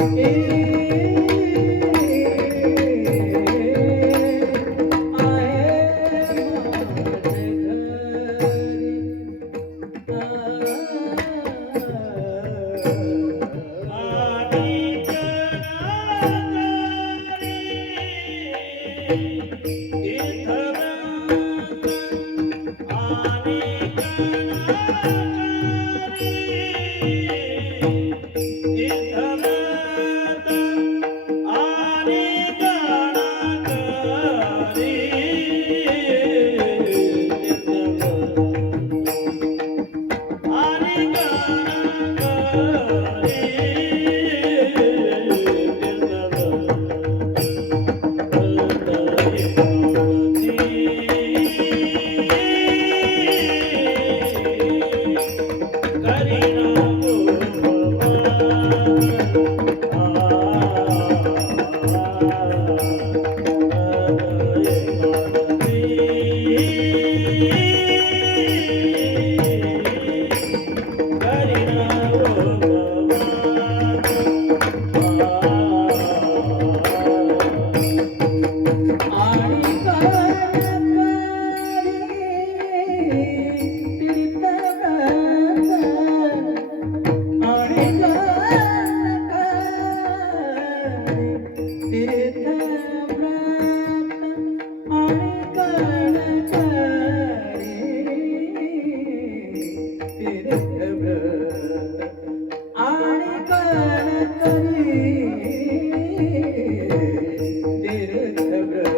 Ele Okay.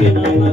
Thank you.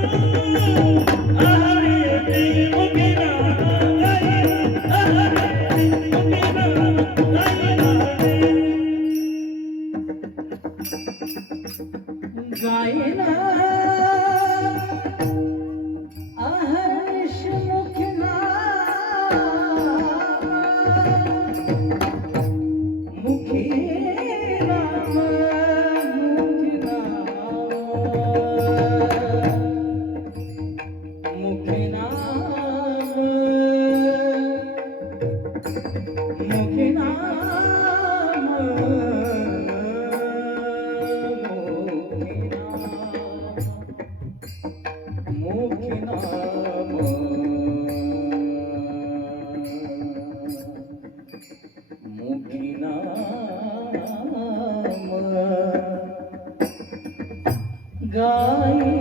Thank you. गाई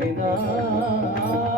রেখে দাও